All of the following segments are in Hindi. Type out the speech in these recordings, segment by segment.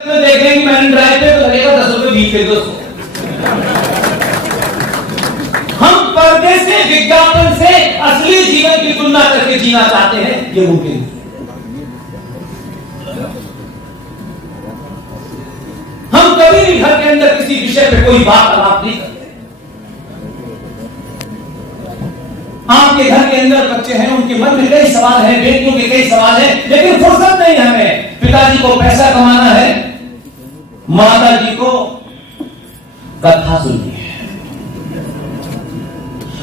देखेंगे मैरिन ड्राइव पे तो लगेगा 10 रुपए 20 के दोस्तों। हम पर्दे से, विज्ञापन से असली जीवन की तुलना करके जीना चाहते हैं, ये मुमकिन है। हम कभी भी घर के अंदर किसी विषय पे कोई बात आलाप नहीं करते। आपके घर के अंदर बच्चे हैं, उनके मन में कई सवाल हैं, बेटियों के कई सवाल हैं, लेकिन फुर्सत नहीं है हमें। पिताजी को पैसा कमाना है, माता जी को कथा सुननी है,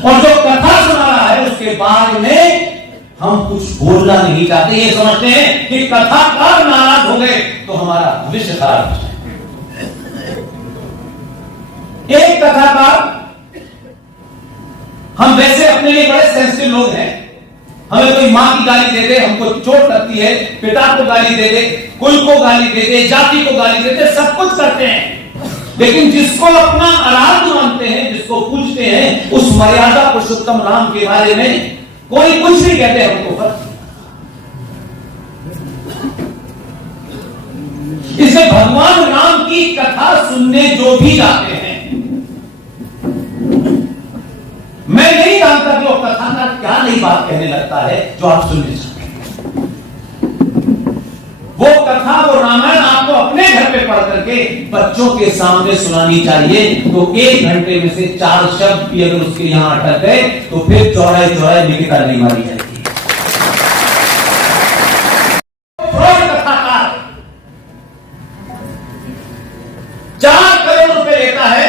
और जो कथा सुना रहा है उसके बारे में हम कुछ बोलना नहीं चाहते। ये समझते हैं कि कथाकार नाराज हो गए तो हमारा भविष्य खराब हो जाए। एक कथाकार, हम वैसे अपने लिए बड़े सेंसिटिव लोग हैं, हमें कोई मां की गाली दे दे हमको चोट लगती है, पिता को गाली दे दे, कुल को गाली दे दे, जाति को गाली दे दे, सब कुछ करते हैं। लेकिन जिसको अपना आराध्य मानते हैं, जिसको पूजते हैं, उस मर्यादा पुरुषोत्तम राम के बारे में कोई कुछ नहीं कहते हमको फर्क। इसलिए भगवान राम की कथा सुनने जो भी जाते हैं, मैं नहीं जानता कि वो कथाकार क्या नई बात कहने लगता है जो आप सुनने चाहते हैं। वो कथा, वो रामायण आपको अपने घर पे पढ़ करके बच्चों के सामने सुनानी चाहिए। तो 1 घंटे में से 4 शब्द भी अगर उसके यहां अटक गए तो फिर चौराहे चौराहे निकिता नहीं मारी जाएगी। कथाकार 4 करोड़ रुपए लेता है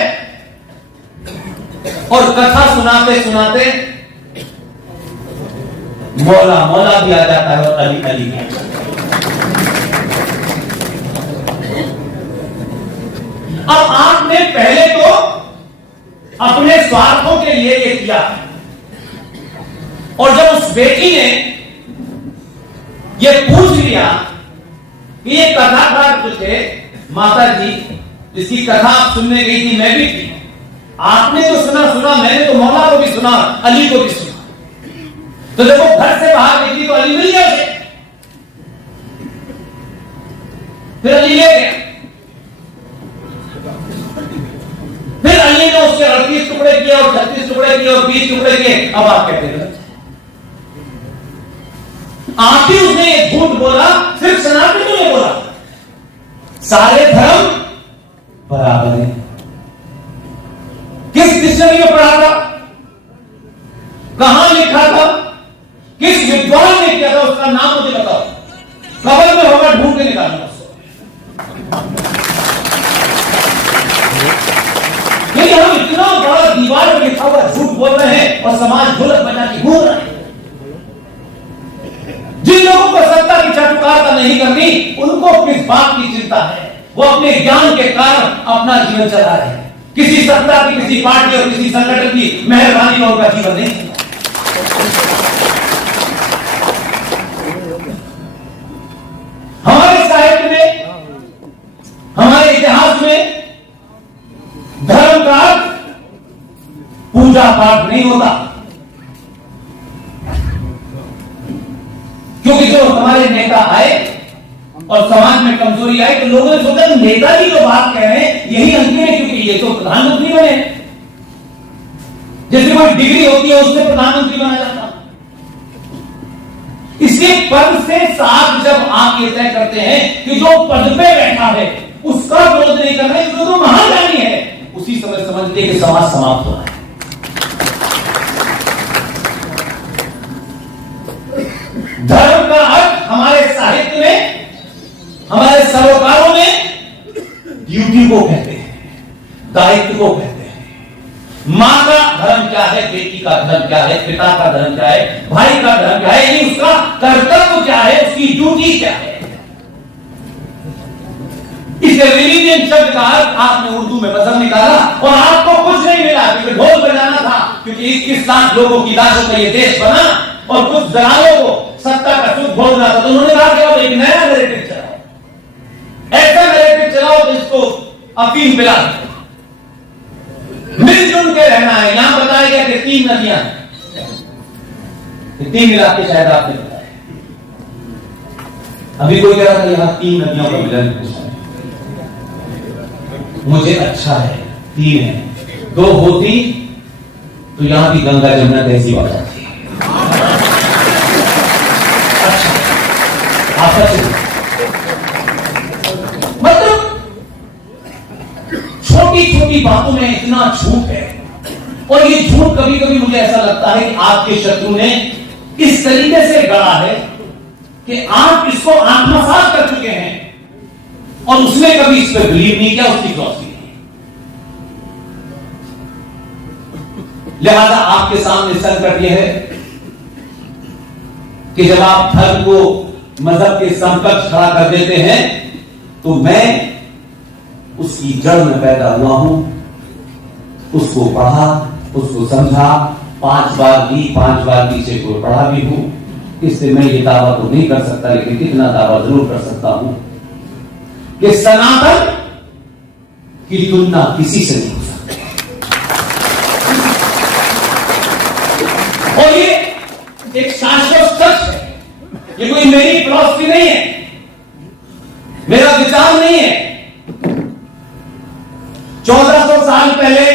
और कथा सुनाते सुनाते मौला मौला भी आ जाता है और अली अली भी आ जाता है। अब आपने पहले तो अपने स्वार्थों के लिए ये किया, और जब उस बेटी ने ये पूछ लिया कि ये कथाकार जो थे, माता जी जिसकी कथा आप सुनने गई थी, मैं भी थी, आपने जो सुना, मैंने तो मौला को भी सुना, अली को भी सुना। तो जब वो घर से बाहर निकली तो अली मिल गया, फिर अली ले गया, फिर अली ने उसके 38 टुकड़े किए और 36 टुकड़े किए और 20 टुकड़े किए। अब आप कहते हैं आप ही उसने एक झूठ बोला, सिर्फ सनातन को नहीं बोला, सारे धर्म बराबर है। किस डिक्शनरी में पढ़ा था, कहां लिखा था, किस विद्वान ने किया था, उसका नाम मुझे बताओ, कबर में होगा, ढूंढ के निकालना उसको। लेकिन हम इतना बड़ा दीवार में लिखा हुआ झूठ बोल रहे हैं और समाज ढोलक बजा के घूम रहा है। जिन लोगों को सत्ता की चटुकारता नहीं करनी, उनको किस बात की चिंता है? वो अपने ज्ञान के कारण अपना जीवन चला रहे हैं। किसी सत्ता की, किसी पार्टी और किसी संगठन की मेहरबानी में उनका जीवन नहीं। हमारे साहित्य में, हमारे इतिहास में धर्म का पूजा पाठ नहीं होता, क्योंकि जो हमारे नेता आए और समाज में कमजोरी आई तो लोगों ने सोचा नेताजी जो बात कह रहे हैं यही अंतिम है, क्योंकि ये तो प्रधानमंत्री बने। जैसे कोई डिग्री होती है उससे प्रधानमंत्री बना जाता। इसलिए पद से साथ जब आप ये तय करते हैं कि जो पद पे बैठा है उसका विरोध नहीं करना, जो तो महाज्ञानी है, उसी समय समझते कि समाज समाप्त हो रहा है। धर्म का अर्थ हमारे साहित्य में, हमारे सरोकारों में ड्यूटी को कहते हैं, दायित्व को कहते हैं। मां का धर्म क्या है, बेटी का धर्म क्या है, पिता का धर्म क्या है, भाई का धर्म क्या है, यानी उसका कर्तव्य क्या है, उसकी ड्यूटी क्या है। इसे रिलीजियन शब्द का अर्थ आपने उर्दू में मजहब निकाला और आपको कुछ नहीं मिला, क्योंकि ढोल बजाना था, क्योंकि 21 लाख लोगों की लाशों का ये देश बना और कुछ दलालों को सत्ता का सुख भोगना था। तो उन्होंने कहा कि अब एक नया नैरेटिव चलाओ, ऐसा नैरेटिव चलाओ तो इसको अफीम पिला, मिलजुल के रहना है। यहां बताया गया कि 3 नदियां, 3 इलाके शायद आपने बताया। अभी कोई कह रहा था यहां 3 नदियों का मिलन है। मुझे अच्छा है, 3 है, 2 होती तो यहां भी गंगा जमुना तहजीब आ जाती। अच्छा, आप मतलब छोटी छोटी बातों में इतना झूठ है, और ये झूठ कभी कभी मुझे ऐसा लगता है कि आपके शत्रु ने इस तरीके से गढ़ा है कि आप इसको आत्मसात कर चुके हैं, और उसने कभी इस पर बिलीव नहीं किया, उसकी क्रॉस की। लिहाजा आपके सामने संकट यह है कि जब आप धर्म को मजहब के समकक्ष खड़ा कर देते हैं, तो मैं उसकी जड़ में पैदा हुआ हूं, उसको पढ़ा, उसको समझा, 5 बार पीछे को पढ़ा भी हूं। इससे मैं ये दावा तो नहीं कर सकता, लेकिन कितना दावा जरूर कर सकता हूं कि सनातन की तुलना किसी से नहीं हो सकती। और ये एक शाश्वत सच है, ये कोई मेरी फिलॉसफी नहीं है, मेरा विचार नहीं है। 1400 साल पहले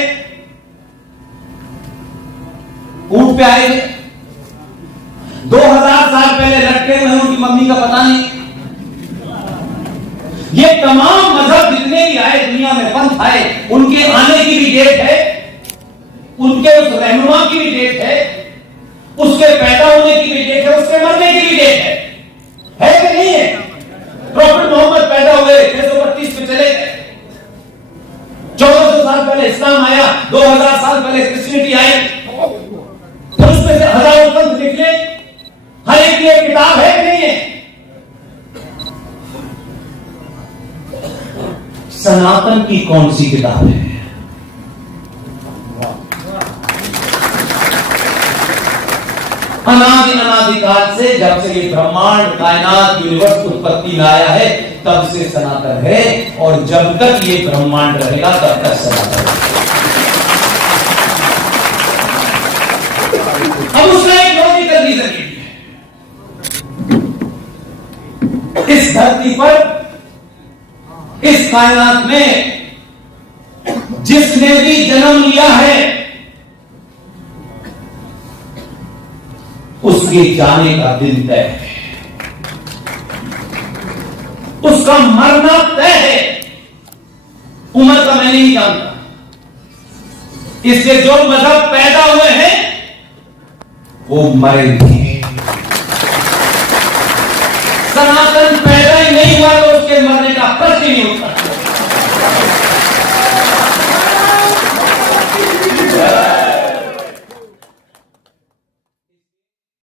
ऊंट पे आए, 2000 साल पहले लटके हुए उनकी मम्मी का पता नहीं। ये तमाम मजहब जितने भी आए दुनिया में, पंथ आए, उनके आने की भी डेट है, उनके उस रहनुमा की भी डेट है, उसके पैदा होने की भी डेट है, उसके मरने की भी डेट है कि नहीं है? प्रॉफिट मोहम्मद पैदा हुए 632 पे चले गए, 1400 साल पहले इस्लाम आया, 2000 साल पहले क्रिश्चियनिटी आई, फिर उसमें से हजारों पंथ निकले, हर एक की एक किताब है कि नहीं है? सनातन की कौन सी किताब है? अनादिकाल से, जब से ये ब्रह्मांड, कायनात, यूनिवर्स उत्पत्ति में आया है, तब से सनातन है, और जब तक ये ब्रह्मांड रहेगा तब तक सनातन है। अब उसका एक लॉजिकल रीजन ये है, इस धरती पर, इस कायनात में जिसने भी जन्म लिया है, उसके जाने का दिन तय है, उसका मरना तय है। उम्र का मैं नहीं जानता, इससे जो मजहब पैदा हुए हैं वो मरेंगे। सनातन पैदा ही नहीं हुआ तो उसके मरने का प्रश्न ही नहीं उठता।